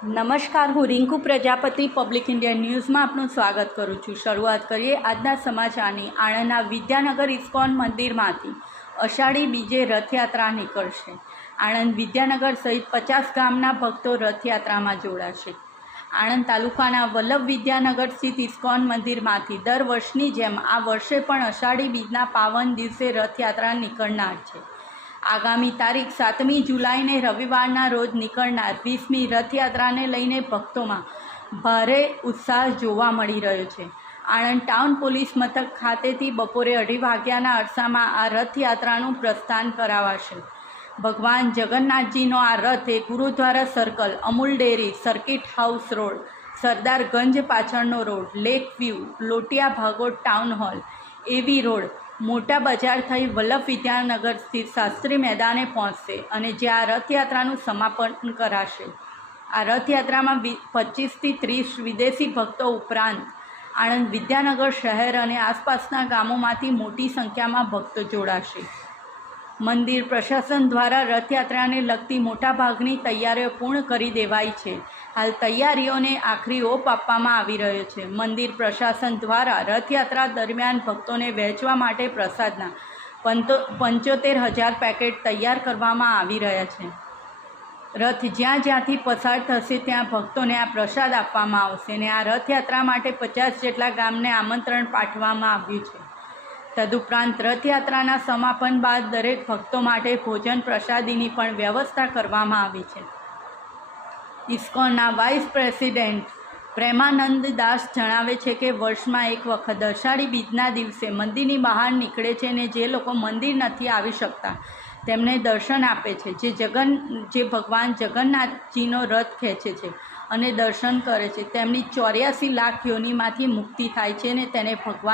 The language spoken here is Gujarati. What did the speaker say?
નમસ્કાર, હું રિંકુ પ્રજાપતિ પબ્લિક ઇન્ડિયા ન્યૂઝમાં આપનું સ્વાગત કરું છું। શરૂઆત કરીએ આજના સમાચારની। આણંદના વિદ્યાનગર ઇસ્કોન મંદિરમાંથી અષાઢી બીજે રથયાત્રા નીકળશે। આણંદ વિદ્યાનગર સહિત 50 ગામના ભક્તો રથયાત્રામાં જોડાશે। આણંદ તાલુકાના વલ્લભ વિદ્યાનગર સ્થિત ઇસ્કોન મંદિરમાંથી દર વર્ષની જેમ આ વર્ષે પણ અષાઢી બીજના પાવન દિવસે રથયાત્રા નીકળનાર છે। આગામી તારીખ 7મી જુલાઈને રવિવારના રોજ નીકળનાર 20મી રથયાત્રાને લઈને ભક્તોમાં ભારે ઉત્સાહ જોવા મળી રહ્યો છે। આણંદ ટાઉન પોલીસ મથક ખાતેથી બપોરે 2:30 વાગ્યાના અરસામાં આ રથયાત્રાનું પ્રસ્થાન કરાવાશે। ભગવાન જગન્નાથજીનો આ રથ એ Gurudwara circle, Amul dairy, circuit house road, Sardarganj પાછળનો road, lake view, Lotiya Bhagol town hall, AV road, Mota Bazar થઈ વલ્લભ વિદ્યાનગર સ્થિત શાસ્ત્રી મેદાને પહોંચશે અને જ્યાં રથયાત્રાનું સમાપન કરાશે। આ રથયાત્રામાં 25થી 30 વિદેશી ભક્તો ઉપરાંત આણંદ વિદ્યાનગર શહેર અને આસપાસના ગામોમાંથી મોટી સંખ્યામાં ભક્તો જોડાશે। મંદિર પ્રશાસન દ્વારા રથયાત્રાને લગતી મોટાભાગની તૈયારીઓ પૂર્ણ કરી દેવાઈ છે। હાલ તૈયારીઓને આખરી ઓપ આપવામાં આવી રહ્યો છે। મંદિર પ્રશાસન દ્વારા રથયાત્રા દરમિયાન ભક્તોને વહેંચવા માટે પ્રસાદના 75,000 પેકેટ તૈયાર કરવામાં આવી રહ્યા છે। રથ જ્યાંથી પસાર થશે ત્યાં ભક્તોને આ પ્રસાદ આપવામાં આવશે અને આ રથયાત્રા માટે 50 જેટલા ગામને આમંત્રણ પાઠવવામાં આવ્યું છે। તદુપરાંત રથયાત્રાના સમાપન બાદ દરેક ભક્તો માટે ભોજન પ્રસાદીની પણ વ્યવસ્થા કરવામાં આવી છે। ઇસ્કોનના વાઇસ પ્રેસિડેન્ટ પ્રેમાનંદ દાસ જણાવે છે કે વર્ષમાં એક વખત અષાઢી બીજના દિવસે મંદિરની બહાર નીકળે છે અને જે લોકો મંદિર નથી આવી શકતા તેમને દર્શન આપે છે, જે ભગવાન જગન્નાથજીનો રથ ખેંચે છે અને દર્શન કરે છે તેમની 84 લાખ યોનિમાંથી મુક્તિ થાય છે અને તેને ભગવાન